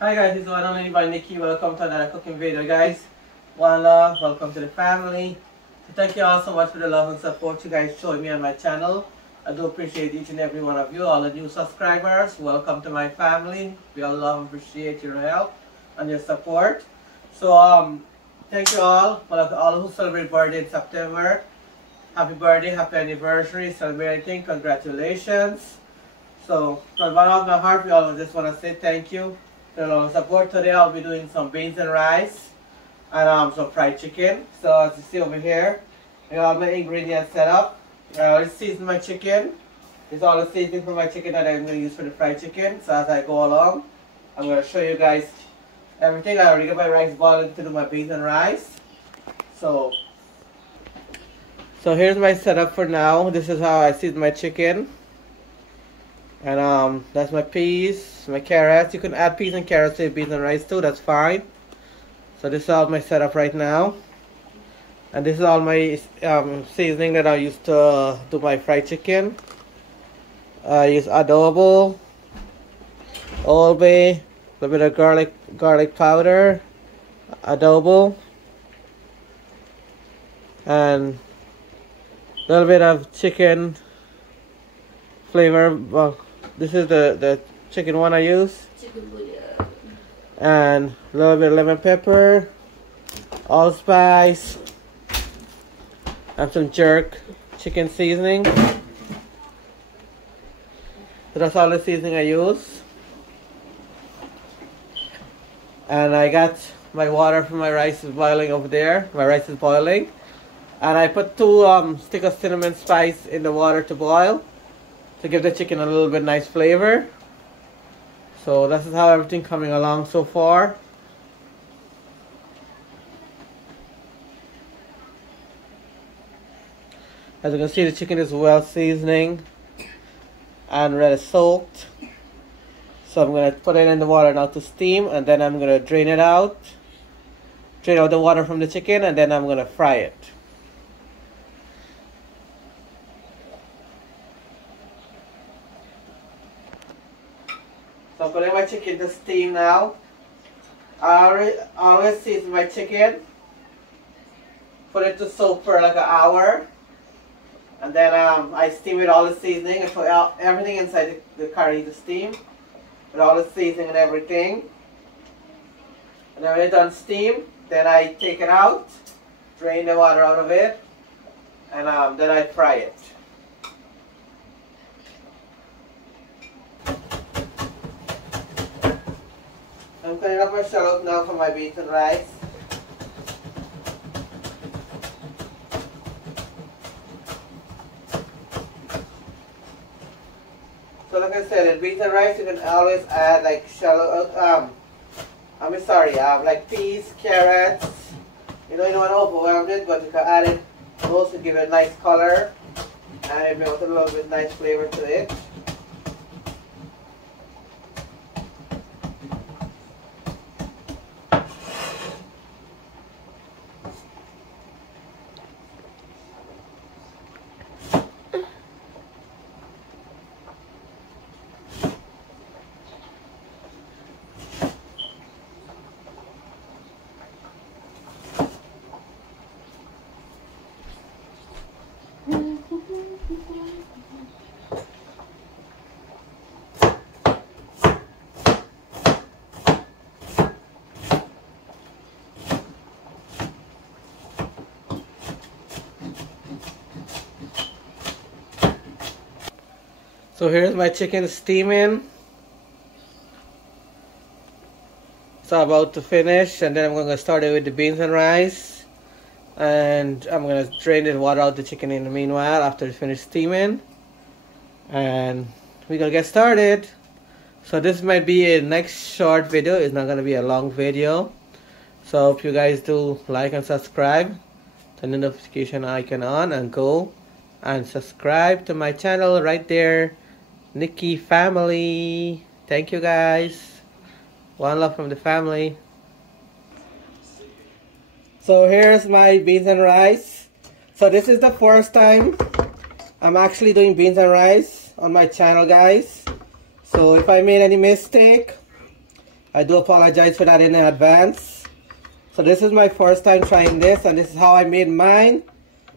Hi guys, it's one and only by Nikki. Welcome to another cooking video, guys. One love, welcome to the family. So thank you all so much for the love and support you guys showing me on my channel. I do appreciate each and every one of you, all the new subscribers. Welcome to my family. We all love and appreciate your help and your support. So thank you all. Well, all who celebrate birthday in September. Happy birthday, happy anniversary, celebrating, congratulations. So from the bottom of my heart, we all just want to say thank you. So support. Today I'll be doing some beans and rice and some fried chicken. So as you see over here, I got all my ingredients set up. I already seasoned my chicken. This is all the seasoning for my chicken that I'm going to use for the fried chicken. So as I go along, I'm going to show you guys everything. I already got my rice boiling to do my beans and rice. So here's my setup for now. This is how I season my chicken. And that's my peas, my carrots. You can add peas and carrots to your beans and rice too, that's fine. So this is all my setup right now. And this is all my seasoning that I use to do my fried chicken. I use adobo, Old Bay, a little bit of garlic powder, adobo, and a little bit of chicken flavor. Well, this is the chicken one I use. Chicken bouillon. And a little bit of lemon pepper, allspice, and some jerk chicken seasoning. So that's all the seasoning I use. And I got my water for my rice is boiling over there. My rice is boiling. And I put 2 sticks of cinnamon spice in the water to boil, to give the chicken a little bit nice flavor. So this is how everything coming along so far. As you can see, the chicken is well seasoning and ready soaked. So I'm going to put it in the water now to steam, and then I'm going to drain it out. Drain out the water from the chicken, and then I'm going to fry it. So I'm putting my chicken to steam now. I always season my chicken. Put it to soak for like an hour. And then I steam with all the seasoning and put everything inside the curry to steam. With all the seasoning and everything. And then when it's done steam, then I take it out. Drain the water out of it. And then I fry it. I'm cutting up my shallot now for my beans and rice. So like I said, in beans and rice you can always add like shallot, like peas, carrots. You don't want to overwhelm it, but you can add it those to give it a nice color and it with a little bit nice flavor to it. So here's my chicken steaming. It's about to finish, and then I'm going to start it with the beans and rice. And I'm going to drain the water out the chicken in the meanwhile after it's finished steaming. And we're going to get started. So this might be a next short video. It's not going to be a long video. So I hope you guys do like and subscribe. Turn the notification icon on and go and subscribe to my channel right there. Nikki family. Thank you guys. One love from the family. So here's my beans and rice. So this is the first time I'm actually doing beans and rice on my channel, guys. So if I made any mistake, I do apologize for that in advance. So this is my first time trying this, and this is how I made mine.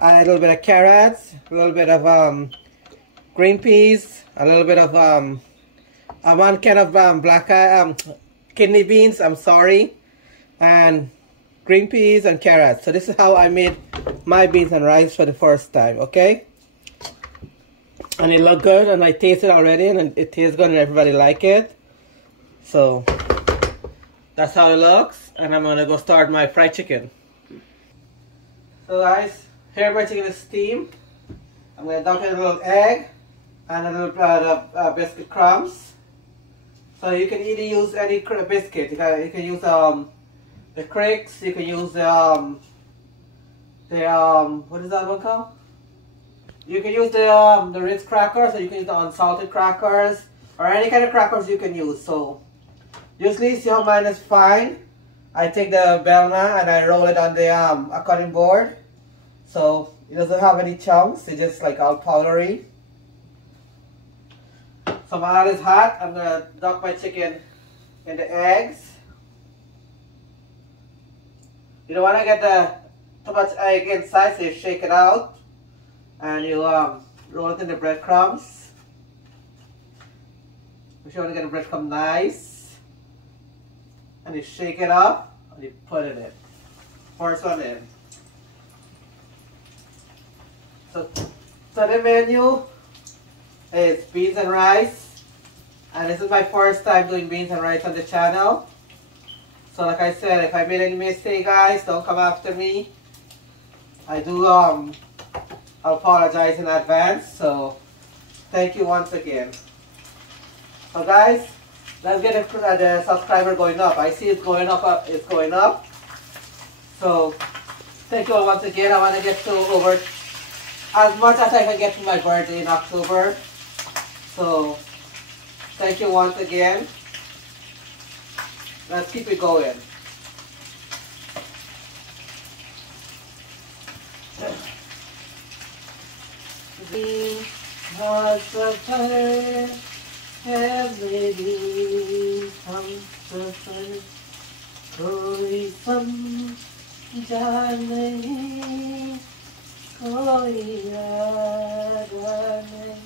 A little bit of carrots, a little bit of green peas, a little bit of one kind of black kidney beans, I'm sorry, and green peas and carrots. So this is how I made my beans and rice for the first time, okay? And it looked good, and I tasted already, and it tastes good, and everybody like it. So that's how it looks, and I'm gonna go start my fried chicken. So guys, here my chicken is steamed. I'm gonna dunk in a little egg and a little bit of biscuit crumbs. So you can either use any biscuit. You can use the Cricks. You can use the what is that one called? You can use the Ritz crackers, or you can use the unsalted crackers, or any kind of crackers you can use. So usually, see how mine is fine. I take the Belma and I roll it on the a cutting board. So it doesn't have any chunks. It's just like all powdery. So my oil is hot. I'm gonna dunk my chicken in the eggs. You don't want to get too much egg inside, so you shake it out, and you roll it in the breadcrumbs. Make sure you get the breadcrumb nice, and you shake it up, and you put it in. First one in. So the menu is beans and rice, and this is my first time doing beans and rice on the channel. So like I said, if I made any mistake, guys, don't come after me. I do apologize in advance. So thank you once again. So guys, let's get the subscriber going up. I see it's going up. It's going up. So thank you all once again. I want to get to over as much as I can get to my birthday in October. So thank you once again. Let's keep it going. The hearts of fire have made comes the fire. Koi sam jane, koi yaad nahi.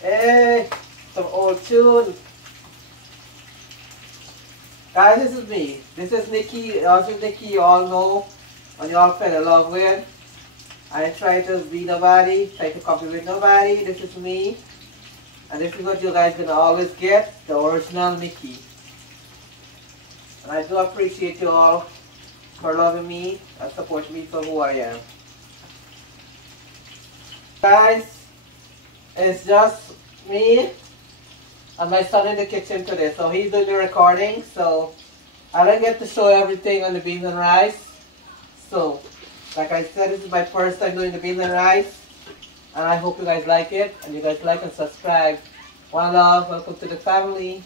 Hey, some old tune. Guys, this is me. This is Nikki. Also Nikki, you all know, and you all fell in love with. I ain't try to be nobody, try to copy with nobody. This is me. And this is what you guys gonna always get, the original Nikki. And I do appreciate you all for loving me and supporting me for who I am. Guys, it's just me and my son in the kitchen today. So he's doing the recording, so I don't get to show everything on the beans and rice. So, like I said, this is my first time doing the beans and rice, and I hope you guys like it, and you guys like and subscribe. One love, welcome to the family.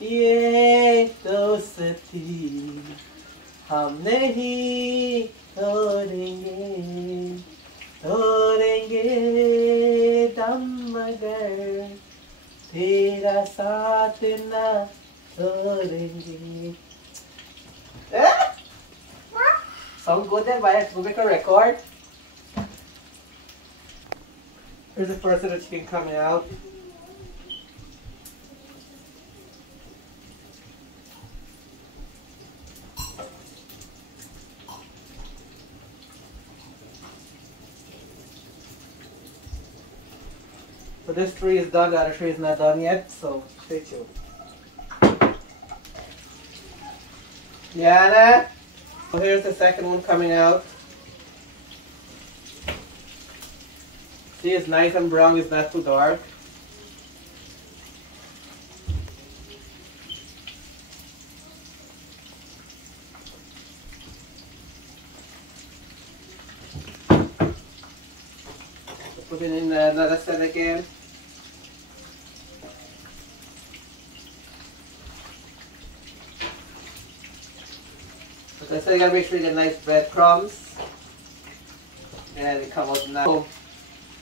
Ye dosti hum nahi todenge, todenge dam magar tera saath na todenge. Sound good then? Why go make a record? Here's the first of the chicken coming out. So this tree is done, the other tree is not done yet, so stay tuned. Yana? So here's the second one coming out. See, it's nice and brown, it's not too dark. Put it in another set again. So you gotta make sure you get nice breadcrumbs. And they come out now. So,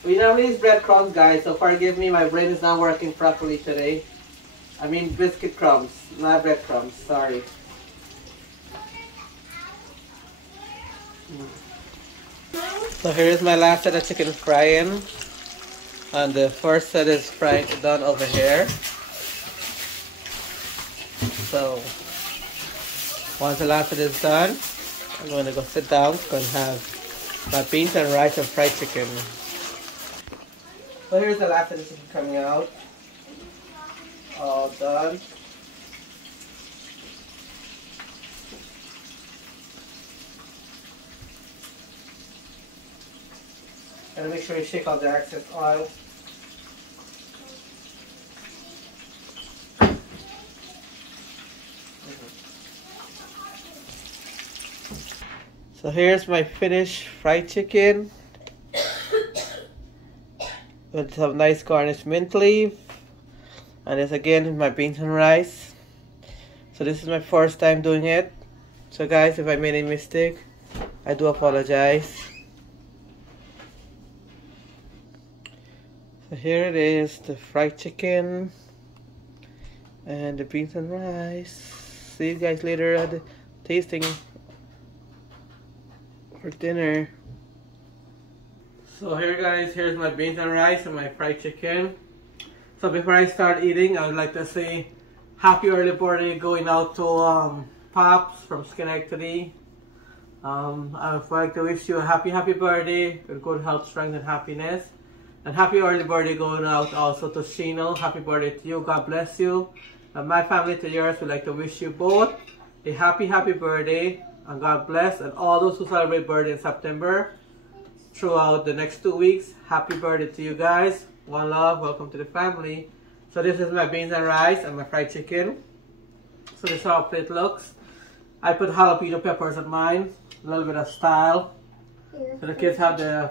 we normally use breadcrumbs, guys, so forgive me, my brain is not working properly today. I mean biscuit crumbs, not bread crumbs, sorry. So here is my last set of chicken frying. And the first set is fried done over here. So once the last set is done, I'm going to go sit down and have my beans and rice and fried chicken. So here's the last set of chicken coming out. All done. And make sure you shake out the excess oil. So here's my finished fried chicken with some nice garnished mint leaf, and this again my beans and rice. So this is my first time doing it. So guys, if I made a mistake, I do apologize. So here it is, the fried chicken and the beans and rice. See you guys later at the tasting for dinner. So here guys, here's my beans and rice and my fried chicken. So before I start eating, I would like to say happy early birthday going out to Pops from Schenectady. I would like to wish you a happy birthday with good health, strength and happiness. And happy early birthday going out also to Shino. Happy birthday to you, God bless you. And my family to yours would like to wish you both a happy birthday. And God bless, and all those who celebrate birthday in September throughout the next 2 weeks, happy birthday to you guys. One love, welcome to the family. So this is my beans and rice and my fried chicken. So this is how our plate looks. I put jalapeno peppers on mine, a little bit of style. So the kids have the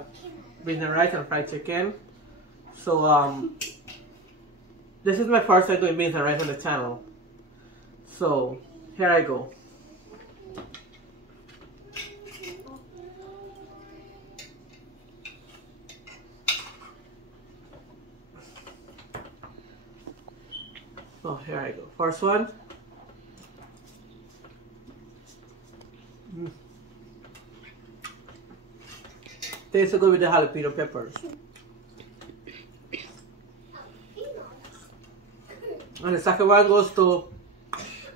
beans and rice and fried chicken. So this is my first time doing beans and rice on the channel. So here I go. So here I go. First one. Tastes so good with the jalapeno peppers. And the second one goes to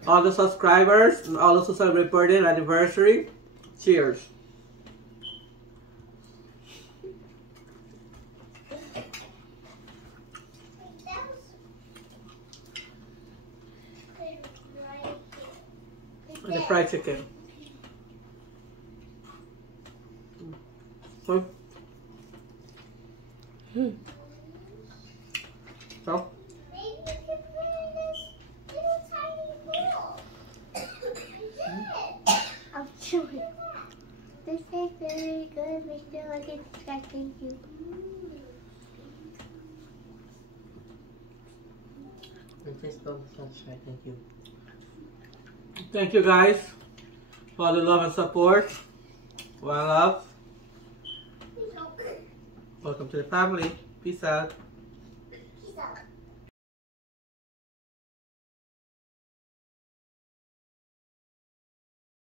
all the subscribers and all those who celebrate birthday and anniversary. Cheers. And the fried chicken. So, so. I'm chewing. This tastes very good, Mr. Luggage. Thank you. Thank you. Thank you guys for the love and support. One love. Welcome to the family. Peace out.